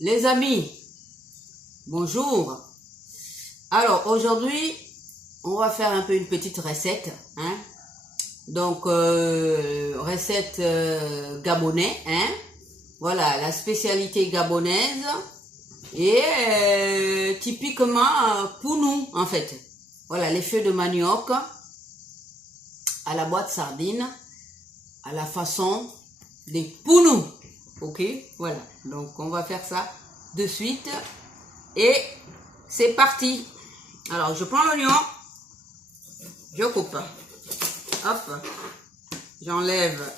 Les amis, bonjour. Alors aujourd'hui, on va faire un peu une petite recette, hein. Donc recette gabonaise, hein. Voilà la spécialité gabonaise et typiquement pour nous en fait. Voilà les feuilles de manioc à la boîte sardine à la façon des pounous. Ok, voilà, donc on va faire ça de suite et c'est parti. Alors je prends l'oignon, je coupe, hop, j'enlève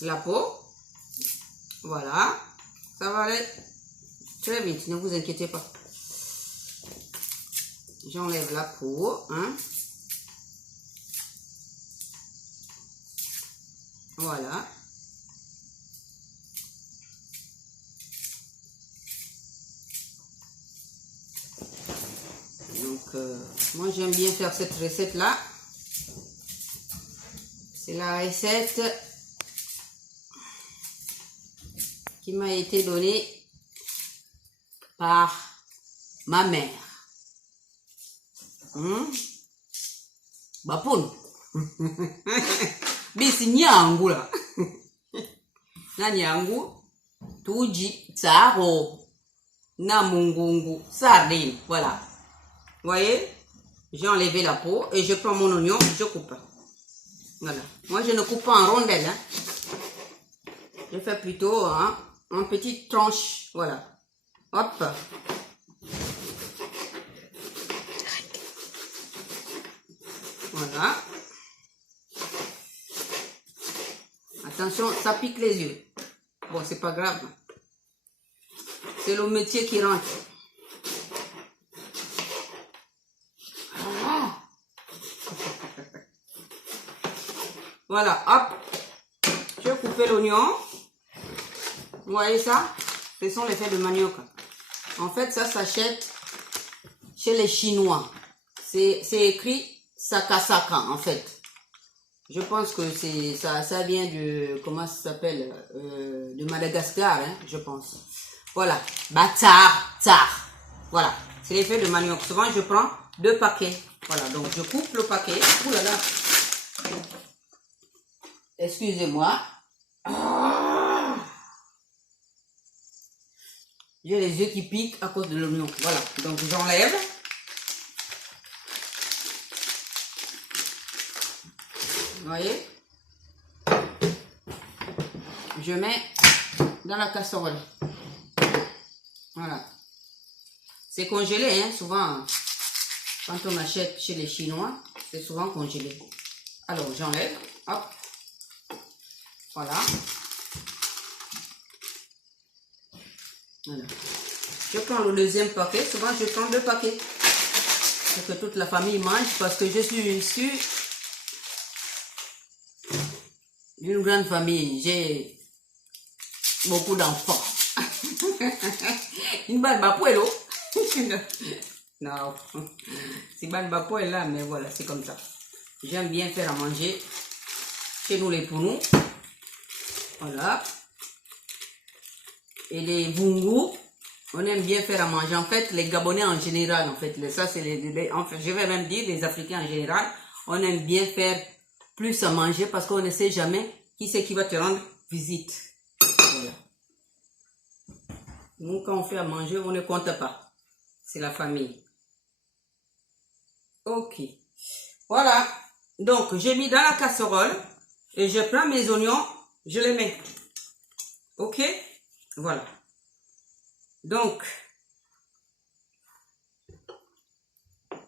la peau, voilà, ça va aller très vite, ne vous inquiétez pas. J'enlève la peau, hein. Voilà. Donc, moi j'aime bien faire cette recette là. C'est la recette qui m'a été donnée par ma mère. Bapun. Bisi nyangu là. Na nyangu. Tuji tsaro. Na mungungu. Sardine. Voilà. Vous voyez, j'ai enlevé la peau et je prends mon oignon, je coupe. Voilà. Moi, je ne coupe pas en rondelles. Hein. Je fais plutôt en petites tranches. Voilà. Hop. Voilà. Attention, ça pique les yeux. Bon, c'est pas grave. C'est le métier qui rentre. Voilà, hop, je coupe l'oignon. Vous voyez ça? Ce sont les feuilles de manioc. En fait, ça s'achète chez les Chinois. C'est écrit Sakasaka, en fait. Je pense que ça vient de, comment ça s'appelle, de Madagascar, hein, je pense. Voilà, tsar. Voilà, c'est les feuilles de manioc. Souvent, je prends 2 paquets. Voilà, donc je coupe le paquet. Ouh là là. Excusez-moi. J'ai les yeux qui piquent à cause de l'oignon. Voilà. Donc j'enlève. Vous voyez? Je mets dans la casserole. Voilà. C'est congelé, hein, souvent. Quand on achète chez les Chinois, c'est souvent congelé. Alors j'enlève. Hop. Voilà. Voilà. Je prends le deuxième paquet. Souvent, je prends 2 paquets. Pour que toute la famille mange. Parce que je suis issue d'une grande famille. J'ai beaucoup d'enfants. Une balle bapuelo. Non. C'est balle bapuelo là, mais voilà, c'est comme ça. J'aime bien faire à manger. Chez nous, les pounous. Voilà. Et les vungus, on aime bien faire à manger. En fait, les Gabonais en général, en fait, ça c'est enfin, je vais même dire les Africains en général, on aime bien faire plus à manger parce qu'on ne sait jamais qui c'est qui va te rendre visite. Voilà. Nous, quand on fait à manger, on ne compte pas. C'est la famille. Ok. Voilà. Donc, j'ai mis dans la casserole et je prends mes oignons, je les mets. Ok? Voilà. Donc,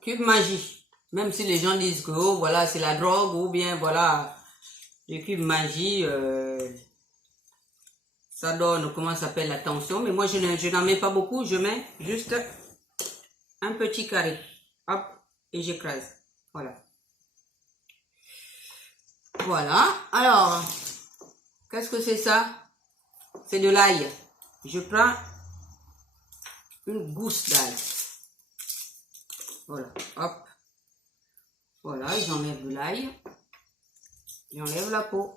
cube magie. Même si les gens disent que oh, voilà, c'est la drogue ou bien voilà, le cube magie, ça donne, comment ça s'appelle, la tension. Mais moi, je n'en mets pas beaucoup. Je mets juste un petit carré. Hop, et j'écrase. Voilà. Voilà. Alors, qu'est-ce que c'est ça? C'est de l'ail. Je prends une gousse d'ail. Voilà, hop. Voilà, j'enlève de l'ail. J'enlève la peau.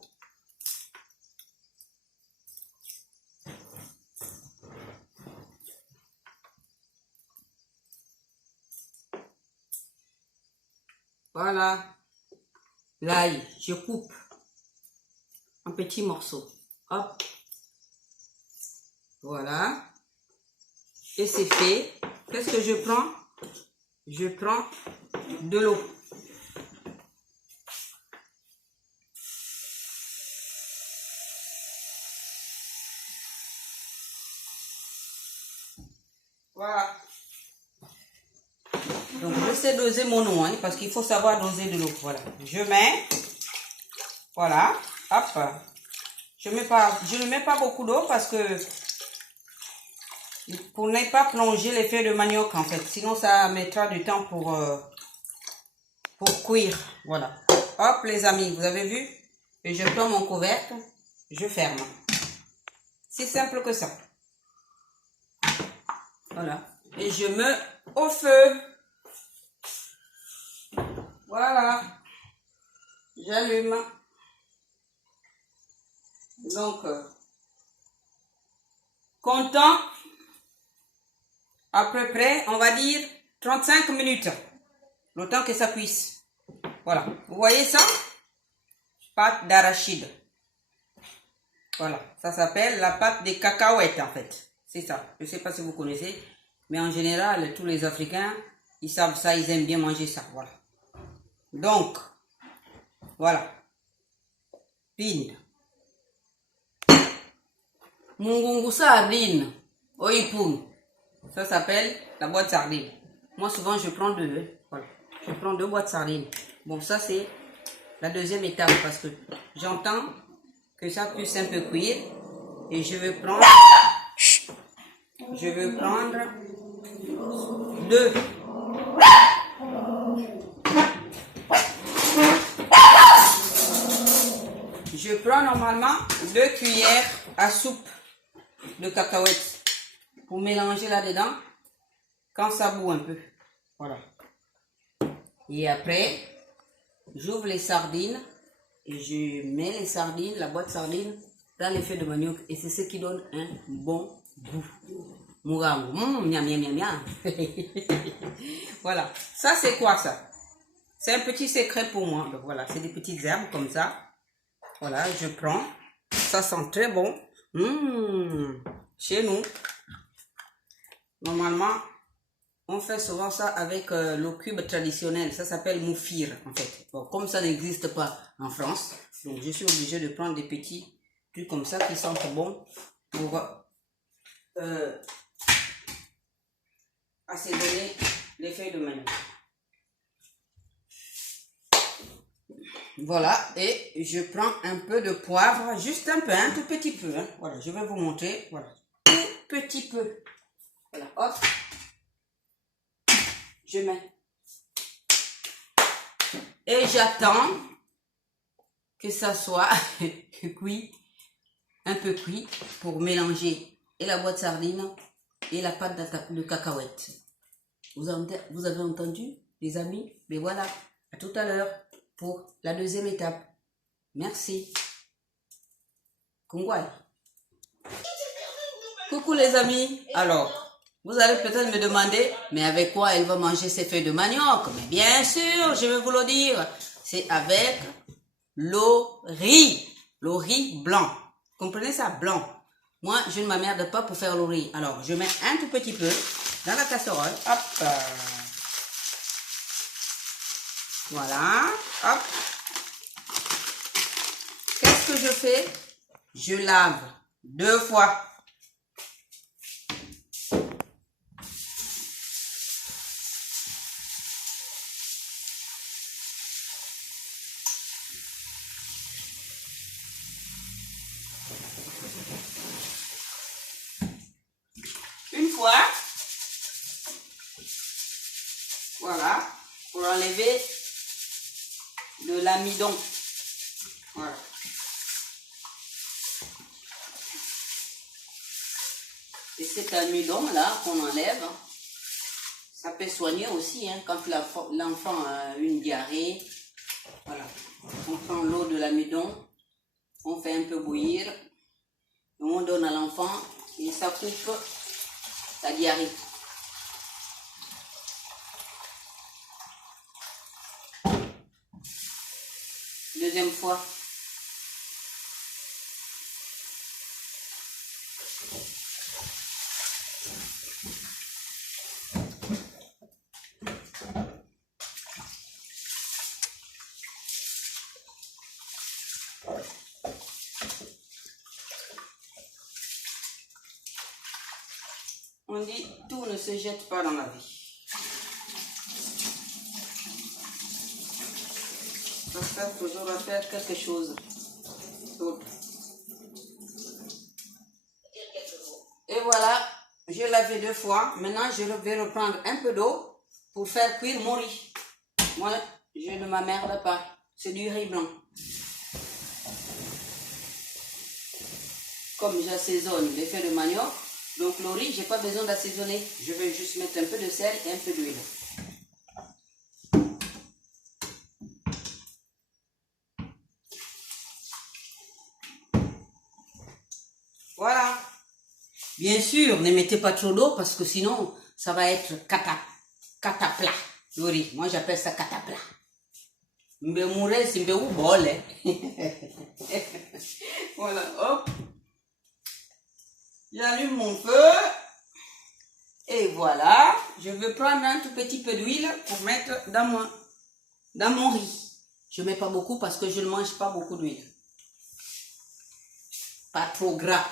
Voilà. L'ail, je coupe en petits morceaux. Hop. Voilà. Et c'est fait. Qu'est-ce que je prends? Je prends de l'eau. Voilà. Donc, je sais doser mon eau, hein, parce qu'il faut savoir doser de l'eau. Voilà. Je mets. Voilà. Hop. Je ne mets pas beaucoup d'eau parce que pour ne pas plonger les feuilles de manioc en fait. Sinon, ça mettra du temps pour cuire. Voilà. Hop, les amis, vous avez vu? Et je prends mon couvercle, je ferme. C'est simple que ça. Voilà. Et je mets au feu. Voilà. J'allume. Donc, comptant à peu près, on va dire 35 minutes. Le temps que ça cuise. Voilà. Vous voyez ça? Pâte d'arachide. Voilà. Ça s'appelle la pâte des cacahuètes en fait. C'est ça. Je ne sais pas si vous connaissez. Mais en général, tous les Africains, ils savent ça. Ils aiment bien manger ça. Voilà. Donc, voilà. Pine. Mungungu sardine. Oipun. Ça s'appelle la boîte sardine. Moi, souvent, je prends deux. Hein. Voilà. Je prends 2 boîtes sardines. Bon, ça, c'est la deuxième étape parce que j'entends que ça puisse un peu cuire. Et je veux prendre 2. Je prends normalement 2 cuillères à soupe de cacahuètes pour mélanger là-dedans quand ça bout un peu. Voilà. Et après, j'ouvre les sardines et je mets les sardines, la boîte sardine, dans les feuilles de manioc et c'est ce qui donne un bon goût. Mourango, miam, miam, miam, miam. Voilà. Ça, c'est quoi ça? C'est un petit secret pour moi. Donc voilà, c'est des petites herbes comme ça. Voilà, je prends. Ça sent très bon. Chez nous, normalement, on fait souvent ça avec le cube traditionnel. Ça s'appelle moufir, en fait. Bon, comme ça n'existe pas en France, donc je suis obligée de prendre des petits trucs comme ça qui sentent bon pour assaisonner les feuilles de manioc. Voilà, et je prends un peu de poivre, juste un peu, un tout petit peu. Hein. Voilà, je vais vous montrer. Voilà, tout petit peu. Voilà, hop. Je mets. Et j'attends que ça soit cuit, un peu cuit, pour mélanger et la boîte sardine et la pâte de cacahuètes. Vous avez entendu, les amis? Mais voilà, à tout à l'heure pour la deuxième étape. Merci. Kongwai. Coucou les amis. Alors, vous allez peut-être me demander, mais avec quoi elle va manger ses feuilles de manioc? Mais bien sûr, je vais vous le dire. C'est avec le riz blanc. Comprenez ça? Blanc. Moi, je ne m'emmerde pas pour faire le riz. Alors, je mets un tout petit peu dans la casserole. Hop. Voilà. Hop. Qu'est-ce que je fais? Je lave 2 fois. Une fois. Voilà. Pour enlever de l'amidon. Voilà. Et cet amidon là qu'on enlève, ça peut soigner aussi hein, quand l'enfant a une diarrhée. Voilà. On prend l'eau de l'amidon, on fait un peu bouillir, et on donne à l'enfant et ça coupe la diarrhée. deuxième fois. On dit, tout ne se jette pas dans la vie. Ça sert toujours à faire quelque chose d'autre. Et voilà, j'ai lavé 2 fois. Maintenant, je vais reprendre un peu d'eau pour faire cuire mon riz. Moi, je ne m'emmerde pas. C'est du riz blanc. Comme j'assaisonne les feuilles de manioc, donc le riz, je n'ai pas besoin d'assaisonner. Je vais juste mettre un peu de sel et un peu d'huile. Voilà. Bien sûr, ne mettez pas trop d'eau parce que sinon, ça va être cataplat, le riz. Moi, j'appelle ça cataplat. Voilà, hop. J'allume mon feu. Et voilà. Je vais prendre un tout petit peu d'huile pour mettre dans mon riz. Je ne mets pas beaucoup parce que je ne mange pas beaucoup d'huile. Pas trop gras.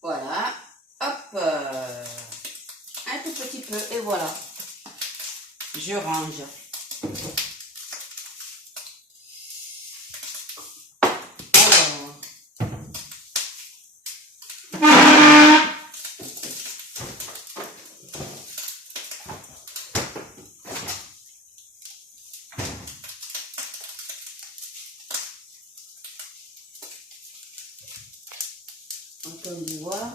Voilà. Hop. Un tout petit peu. Et voilà. Je range. En Côte d'Ivoire.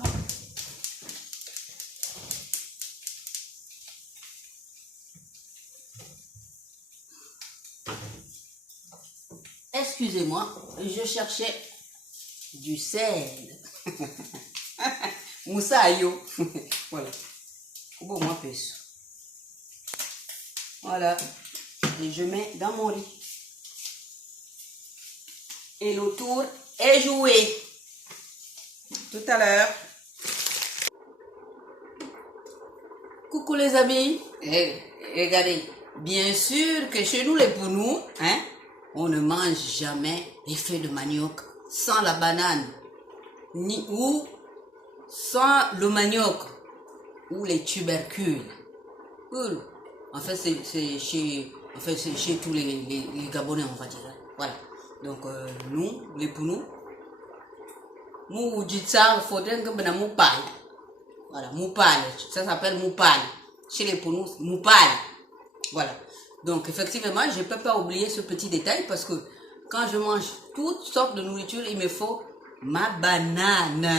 Excusez-moi, je cherchais du sel. Moussaïo. Voilà. Bon, moi, pèse. Voilà. Et je mets dans mon riz. Et le tour est joué. Tout à l'heure. Coucou les amis. Regardez. Bien sûr que chez nous, les pounous, hein, on ne mange jamais les feuilles de manioc sans la banane. Ou sans le manioc. Ou les tubercules. En fait, c'est chez tous les Gabonais, on va dire. Voilà. Donc, nous, les pounous, nous, dit ça, il faudrait que nous moupal. Voilà, moupal. Ça s'appelle moupal. Chez les pounous, moupal. Voilà. Donc, effectivement, je ne peux pas oublier ce petit détail parce que quand je mange toutes sortes de nourriture, il me faut ma banane.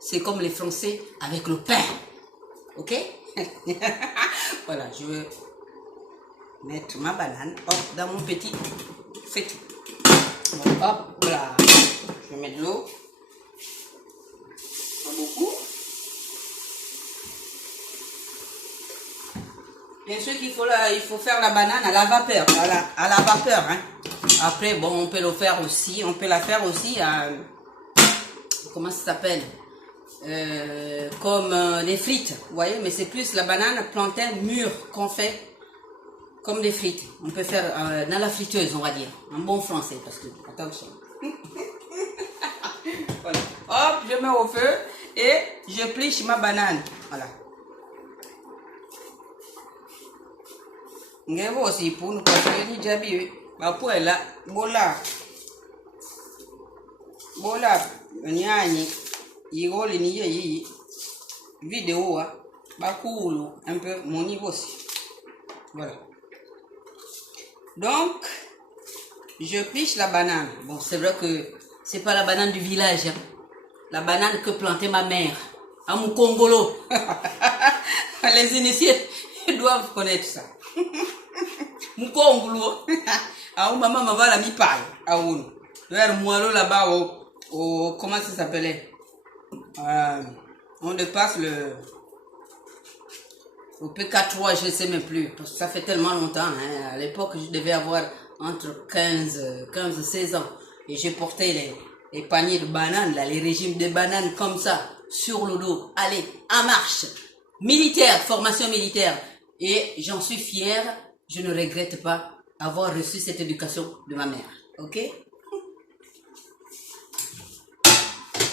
C'est comme les Français avec le pain. Ok? Voilà, je vais mettre ma banane dans mon petit fétu. Bon, hop là. Je mets de l'eau. Pas beaucoup. Bien sûr qu'il faut, il faut faire la banane à la vapeur. À la vapeur. Hein. Après, bon, on peut le faire aussi. On peut la faire aussi à... Comment ça s'appelle? Comme des frites. Vous voyez? Mais c'est plus la banane plantain mûre qu'on fait comme des frites. On peut faire dans la friteuse, on va dire. En bon français. Parce que, attention. Voilà. Hop, je mets au feu et je pliche ma banane. Voilà. Ngebo aussi pour nous passer ni jabi. Ma pour là, bola nyani yigoli ni yi vidéo ba cool un peu mon niveau aussi. Voilà. Donc je pliche la banane. Bon, c'est vrai que c'est pas la banane du village, hein. La banane que plantait ma mère à mon Congolo. Les initiés doivent connaître ça. Mon Congolo. Ah, maman m'a la mi parle. Ah, on. Vers moi là-bas au comment ça s'appelait? On dépasse Au PK3, je ne sais même plus, parce que ça fait tellement longtemps. Hein. À l'époque, je devais avoir entre 15 et 16 ans. Et j'ai porté les paniers de bananes, là, les régimes de bananes comme ça, sur le dos. Allez, en marche. Militaire, formation militaire. Et j'en suis fière, je ne regrette pas avoir reçu cette éducation de ma mère. Ok?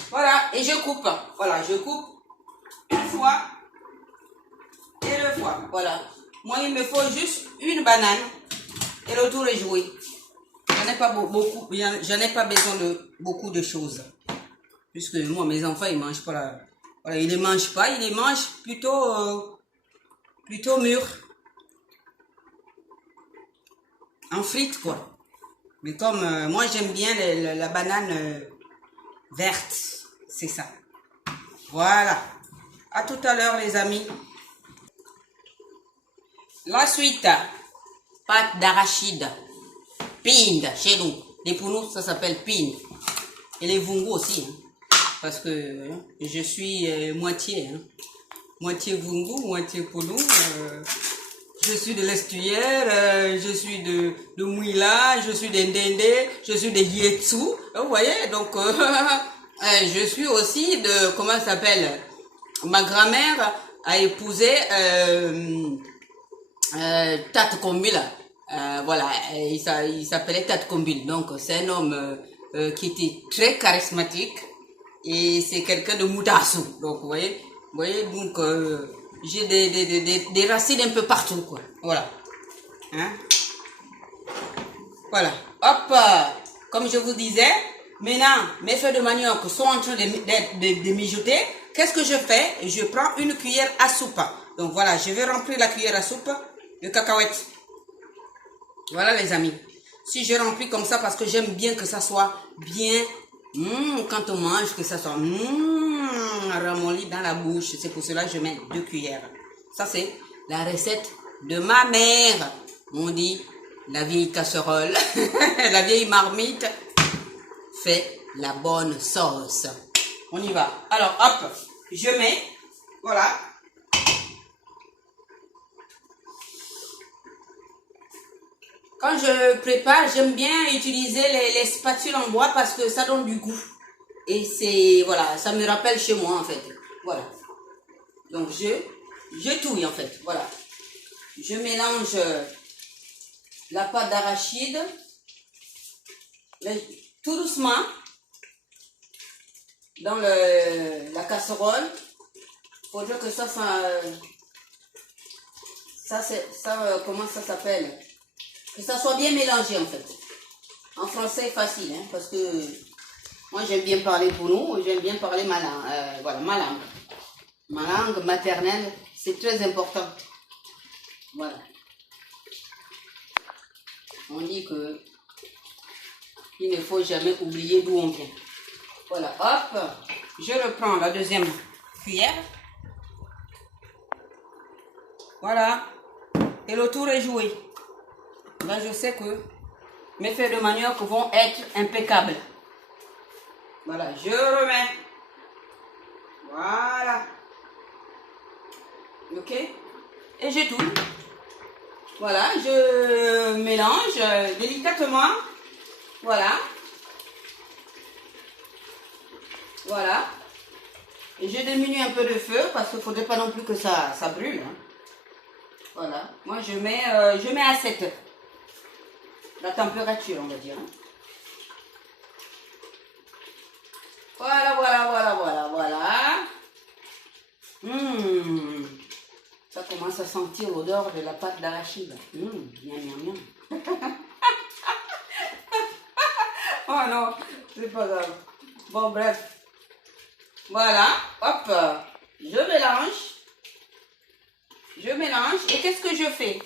Voilà, et je coupe. Voilà, je coupe une fois et deux fois. Voilà. Moi, il me faut juste une banane et le tour est joué. J'en ai pas beaucoup, j'en ai pas besoin de beaucoup de choses. Puisque moi, mes enfants, ils mangent pas la... Voilà, ils les mangent pas, ils les mangent plutôt mûrs. En frites, quoi. Mais comme moi, j'aime bien la banane verte. C'est ça. Voilà. À tout à l'heure, les amis. La suite, pâte d'arachide. Pinde, chez nous. Les pour nous, ça s'appelle pinde. Et les vungo aussi. Hein. Parce que je suis moitié. Hein. Moitié vungo, moitié pounou. Je suis de l'estuaire, je suis de Mouila, je suis d'Endende, je suis de Yetsu. Vous voyez, donc je suis aussi de, comment ça s'appelle, ma grand-mère a épousé Tate Kombila. Voilà, il s'appelait Tate Kombil. Donc c'est un homme qui était très charismatique et c'est quelqu'un de Moutassou. Donc vous voyez donc j'ai des racines un peu partout, quoi. Voilà. Hein? Voilà. Hop, comme je vous disais, maintenant, mes feuilles de manioc sont en train de mijoter. Qu'est-ce que je fais? Je prends une cuillère à soupe. Donc voilà, je vais remplir la cuillère à soupe de cacahuètes. Voilà, les amis. Si je remplis comme ça, parce que j'aime bien que ça soit bien... quand on mange, que ça soit ramolli dans la bouche. C'est pour cela que je mets 2 cuillères. Ça, c'est la recette de ma mère. On dit la vieille casserole, la vieille marmite fait la bonne sauce. On y va. Alors, hop, je mets, voilà. Quand je prépare, j'aime bien utiliser les spatules en bois parce que ça donne du goût. Et c'est, voilà, ça me rappelle chez moi en fait. Voilà. Donc je touille en fait, voilà. Je mélange la pâte d'arachide tout doucement dans la casserole. Il faudrait que ça comment ça s'appelle? Que ça soit bien mélangé en fait. En français facile, hein, parce que moi j'aime bien parler pour nous, j'aime bien parler ma langue, voilà, ma langue. Ma langue maternelle, c'est très important. Voilà. On dit que il ne faut jamais oublier d'où on vient. Voilà, hop, je reprends la deuxième cuillère. Voilà, et le tour est joué. Là, je sais que mes feuilles de manioc vont être impeccables. Voilà, je remets. Voilà. Ok? Et je touille. Voilà, je mélange délicatement. Voilà. Voilà. Et je diminue un peu le feu parce qu'il ne faudrait pas non plus que ça brûle. Hein. Voilà. Moi, je mets à 7. La température, on va dire. Hein. Voilà, voilà, voilà, voilà, voilà. Ça commence à sentir l'odeur de la pâte d'arachide. Miam, miam, miam. Oh non, c'est pas grave. Bon, bref. Voilà, hop, je mélange. Je mélange. Et qu'est-ce que je fais?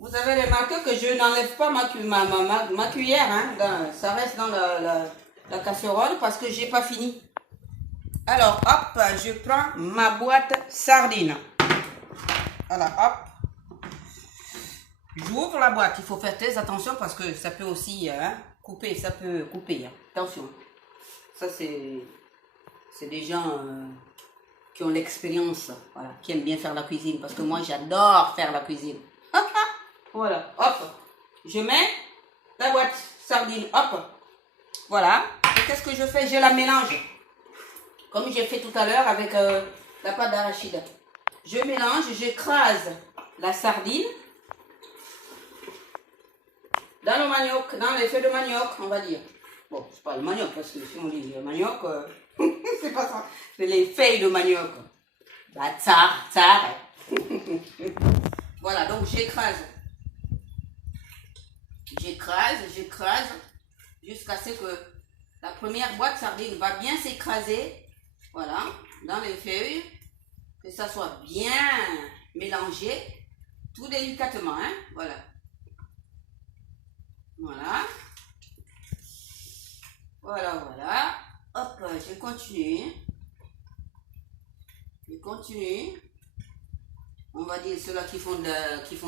Vous avez remarqué que je n'enlève pas ma cuillère, hein, ça reste dans la casserole parce que j'ai pas fini. Alors, hop, je prends ma boîte sardine. Voilà, hop. J'ouvre la boîte. Il faut faire très attention parce que ça peut aussi couper, ça peut couper. Hein. Attention. Ça, c'est des gens qui ont l'expérience, voilà, qui aiment bien faire la cuisine, parce que moi j'adore faire la cuisine. Voilà, hop, je mets la boîte sardine, hop, voilà. Et qu'est-ce que je fais? Je la mélange, comme j'ai fait tout à l'heure avec la pâte d'arachide. Je mélange, j'écrase la sardine dans le manioc, dans les feuilles de manioc, on va dire. Bon, c'est pas le manioc, parce que si on dit le manioc, c'est pas ça. C'est les feuilles de manioc. Bah, tsar. Voilà, donc j'écrase. J'écrase, jusqu'à ce que la première boîte sardine va bien s'écraser. Voilà, dans les feuilles. Que ça soit bien mélangé. Tout délicatement, hein. Voilà. Voilà. Hop, je continue. On va dire ceux-là qui font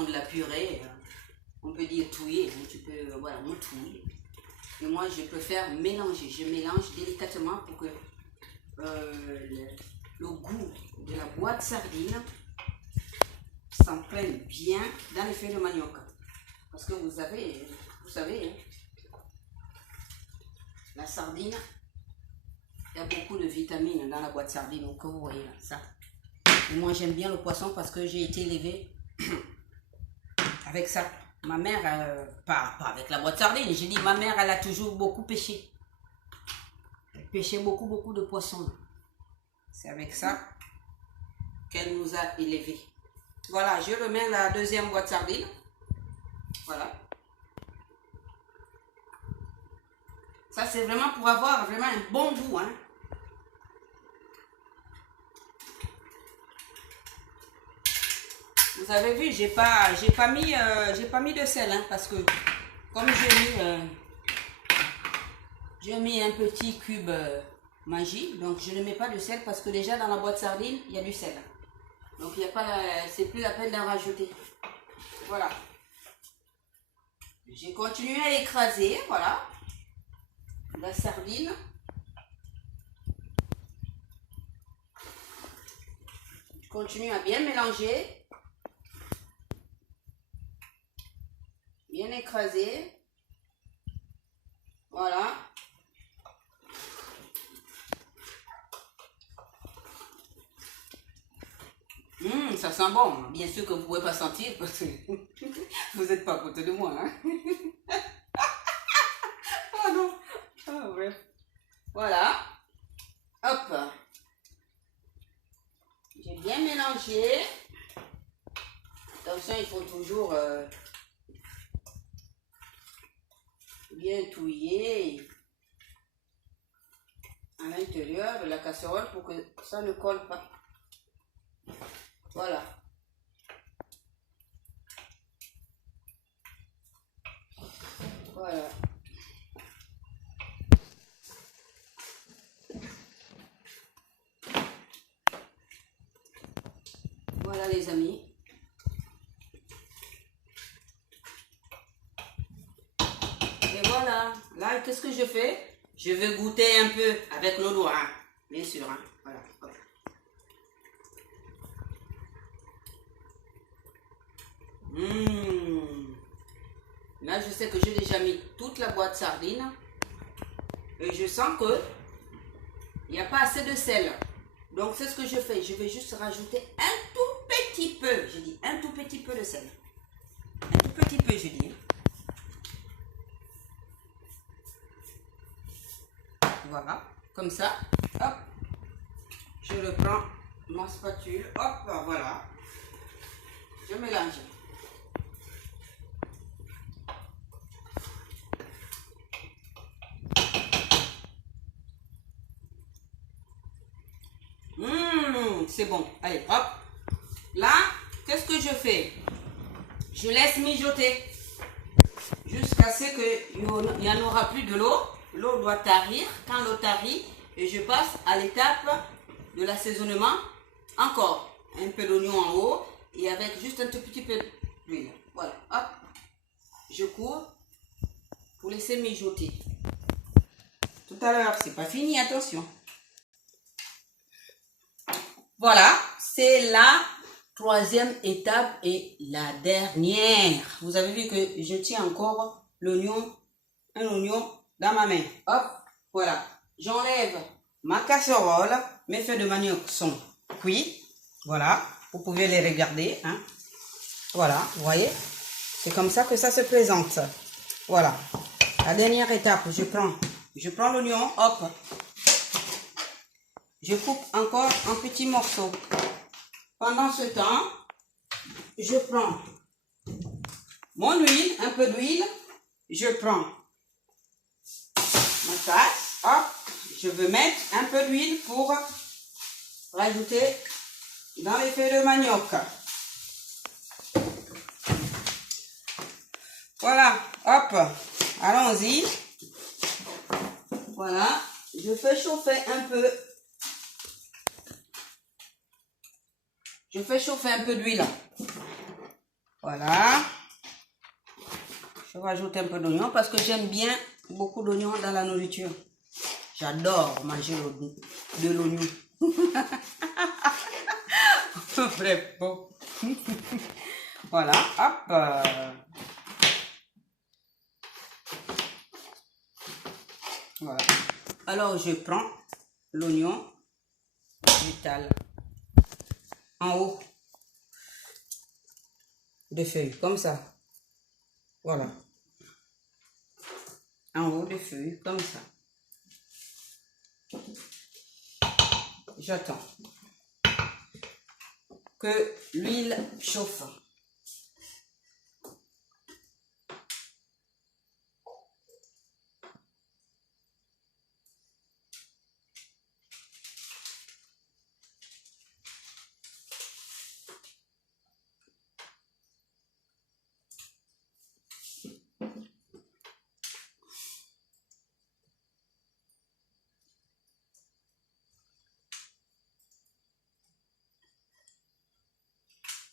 de la purée. On peut dire touiller. Tu peux, voilà, on touille. Et moi, je préfère mélanger. Je mélange délicatement pour que le goût de la boîte sardine s'emprunte bien dans les feuilles de manioc. Parce que vous savez, la sardine, il y a beaucoup de vitamines dans la boîte sardine, donc vous voyez là, ça. Et moi j'aime bien le poisson parce que j'ai été élevée avec ça. Ma mère, pas avec la boîte sardine, j'ai dit ma mère elle a toujours beaucoup pêché. Elle pêchait beaucoup de poissons. C'est avec ça qu'elle nous a élevés. Voilà, je remets la deuxième boîte sardine. Voilà. Ça, c'est vraiment pour avoir vraiment un bon goût, hein. Vous avez vu, j'ai pas mis de sel, hein, parce que comme j'ai mis un petit cube Maggi, donc je ne mets pas de sel parce que déjà dans la boîte sardine, il y a du sel. Donc il y a pas, c'est plus la peine d'en rajouter. Voilà. J'ai continué à écraser, voilà, la sardine. Je continue à bien mélanger. Bien écraser. Voilà. Ça sent bon. Bien sûr que vous ne pouvez pas sentir parce que vous n'êtes pas à côté de moi. Hein? Oh non. Ah, bref. Voilà. Hop. J'ai bien mélangé. Attention, il faut toujours bien touiller à l'intérieur de la casserole pour que ça ne colle pas. Voilà. Voilà. Voilà les amis. Et voilà. Là, qu'est-ce que je fais? Je vais goûter un peu avec nos doigts. Hein. Bien sûr. Hein. Voilà. Là, je sais que j'ai déjà mis toute la boîte sardine. Et je sens que il n'y a pas assez de sel. Donc, c'est ce que je fais. Je vais juste rajouter un tout petit peu. Je dis un tout petit peu de sel. Un tout petit peu, je dis. Voilà. Comme ça. Hop. Je reprends ma spatule. Hop. Voilà. Je mélange. C'est bon. Allez, hop. Là, qu'est-ce que je fais? Je laisse mijoter jusqu'à ce qu'il n'y en aura plus de l'eau. L'eau doit tarir. Quand l'eau tarit, et je passe à l'étape de l'assaisonnement. Encore un peu d'oignon en haut et avec juste un tout petit peu d'huile. Voilà, hop. Je cours pour laisser mijoter. Tout à l'heure, c'est pas fini, attention. Voilà, c'est la troisième étape et la dernière. Vous avez vu que je tiens encore l'oignon, un oignon dans ma main. Hop, voilà. J'enlève ma casserole. Mes feuilles de manioc sont cuits. Voilà, vous pouvez les regarder. Hein. Voilà, vous voyez. C'est comme ça que ça se présente. Voilà. La dernière étape, je prends l'oignon, hop. Je coupe encore en petits morceaux. Pendant ce temps, je prends mon huile, un peu d'huile. Je prends ma tasse, hop. Je veux mettre un peu d'huile pour rajouter dans les feuilles de manioc. Voilà, hop, allons-y. Voilà, je fais chauffer un peu. Je fais chauffer un peu d'huile. Voilà. Je rajoute un peu d'oignon parce que j'aime bien beaucoup d'oignon dans la nourriture. J'adore manger de l'oignon. Bref, bon. Voilà, hop. Voilà. Alors, je prends l'oignon, j'étale en haut des feuilles, comme ça. Voilà. En haut des feuilles, comme ça. J'attends que l'huile chauffe.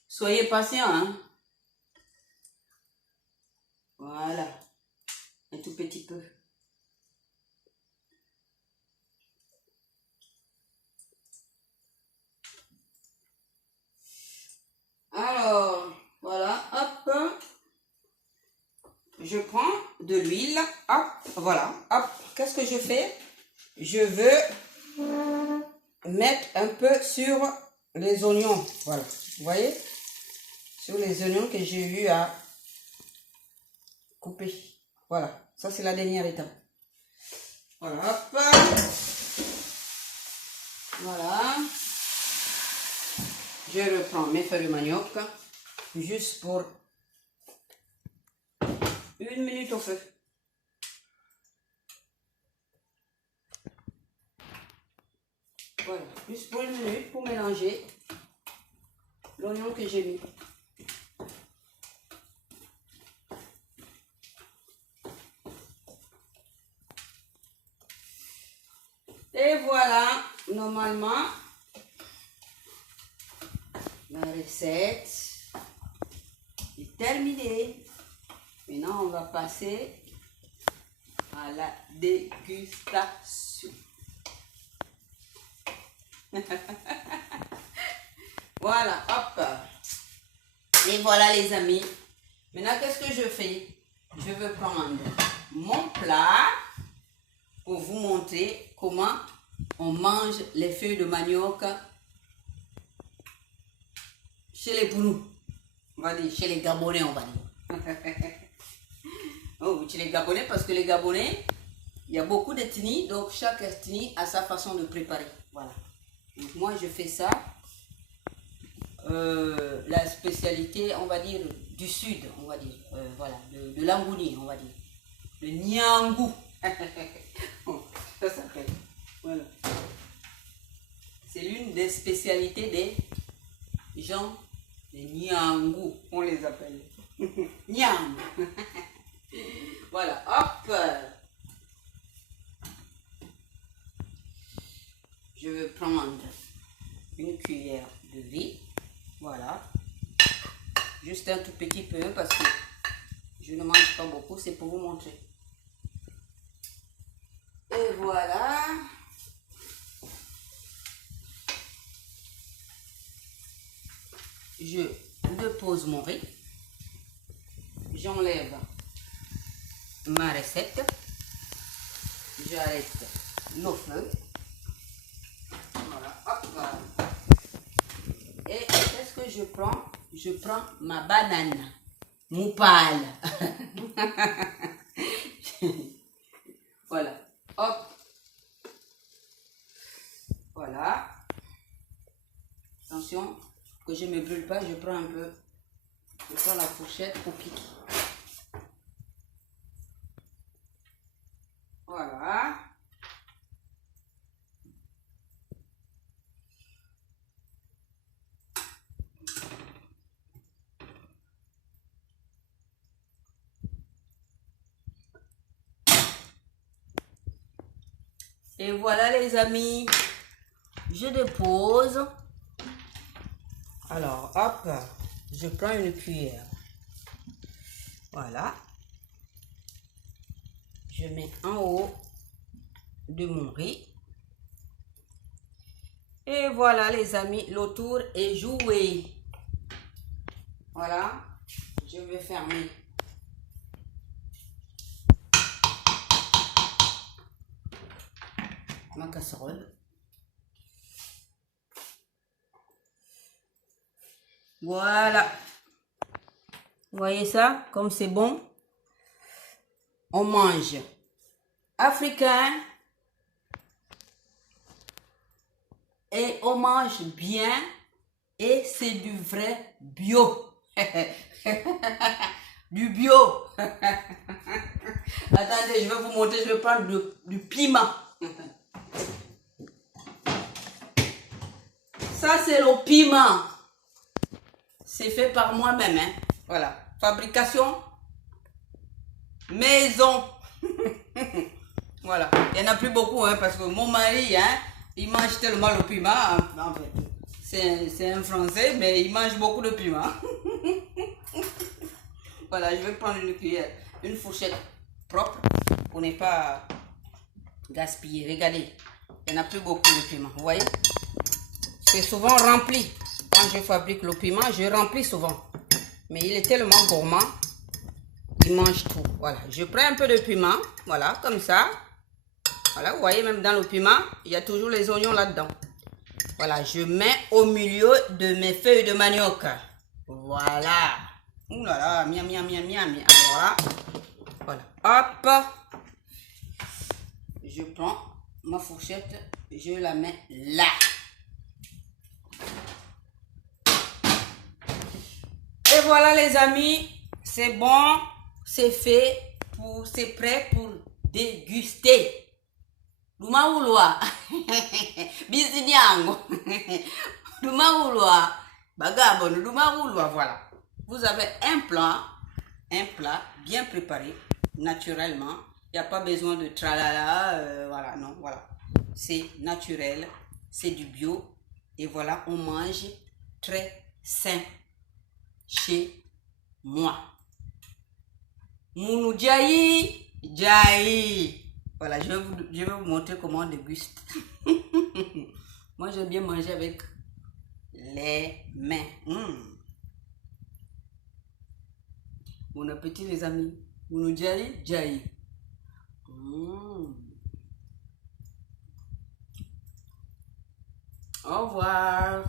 Soyez patient, hein. Voilà. Un tout petit peu. Alors, voilà, hop. Je prends de l'huile, hop, voilà, hop. Qu'est-ce que je fais? Je veux mettre un peu sur les oignons, voilà. Vous voyez? Sur les oignons que j'ai eu à couper. Voilà, ça c'est la dernière étape. Voilà, hop. Voilà. Je reprends mes feuilles de manioc, juste pour 1 minute au feu. Voilà, juste pour 1 minute pour mélanger l'oignon que j'ai mis. Et voilà, normalement, la recette est terminée. Maintenant, on va passer à la dégustation. Voilà, hop. Et voilà les amis. Maintenant, qu'est-ce que je fais? Je veux prendre mon plat pour vous montrer comment on mange les feuilles de manioc chez les Pounous. On va dire, chez les Gabonais, on va dire. Oh, chez les Gabonais, parce que les Gabonais, il y a beaucoup d'ethnies, donc chaque ethnie a sa façon de préparer. Voilà. Donc moi, je fais ça. La spécialité, on va dire, du sud, on va dire. Voilà, de l'Angouni, on va dire. Le Niangou. Ça s'appelle. Voilà. C'est l'une des spécialités des gens, les Niangou, on les appelle. Niang. Voilà, hop. Je vais prendre une cuillère de riz. Voilà. Juste un tout petit peu parce que je ne mange pas beaucoup, c'est pour vous montrer. Et voilà. je dépose mon riz. J'enlève ma recette. J'arrête le feu. Voilà, hop, voilà. Et qu'est-ce que je prends? Je prends ma banane. Moupale. Voilà, hop. Voilà. Attention que je ne me brûle pas, je prends un peu. Je prends la fourchette pour piquer. Voilà. Et voilà les amis, je dépose. Alors hop, je prends une cuillère. Voilà. Je mets en haut de mon riz. Et voilà les amis, le tour est joué. Voilà, je vais fermer. Ma casserole. Voilà. Vous voyez ça? Comme c'est bon. On mange africain. Et on mange bien. Et c'est du vrai bio. Du bio. Attendez, je vais vous montrer. Je vais prendre du piment. Ça, c'est le piment. C'est fait par moi-même. Hein. Voilà. Fabrication maison. Voilà. Il n'y en a plus beaucoup. Hein, parce que mon mari, hein, il mange tellement le piment. En fait, c'est un Français, mais il mange beaucoup de piment. Voilà. Je vais prendre une cuillère. Une fourchette propre. Pour ne pas gaspiller. Regardez. Il n'y en a plus beaucoup de piment. Vous voyez? C'est souvent rempli. Quand je fabrique le piment, je remplis souvent. Mais il est tellement gourmand, il mange tout. Voilà, je prends un peu de piment, voilà, comme ça. Voilà, vous voyez, même dans le piment, il y a toujours les oignons là-dedans. Voilà, je mets au milieu de mes feuilles de manioc. Voilà. Ouh là là, miam, miam, miam, miam, miam. Voilà. Voilà, hop. Je prends ma fourchette, je la mets là. Et voilà les amis, c'est bon, c'est fait, c'est prêt pour déguster. Lumaulwa, bisiniango, lumaulwa, bagabon, lumaulwa, voilà. Vous avez un plat bien préparé, naturellement. Il n'y a pas besoin de tralala, voilà, non, voilà. C'est naturel, c'est du bio. Et voilà, on mange très sain. Chez moi. Mounou Djaï. Voilà, je vais vous montrer comment on déguste. Moi, j'aime bien manger avec les mains. Bon appétit, les amis. Mounou Djaï. Au revoir.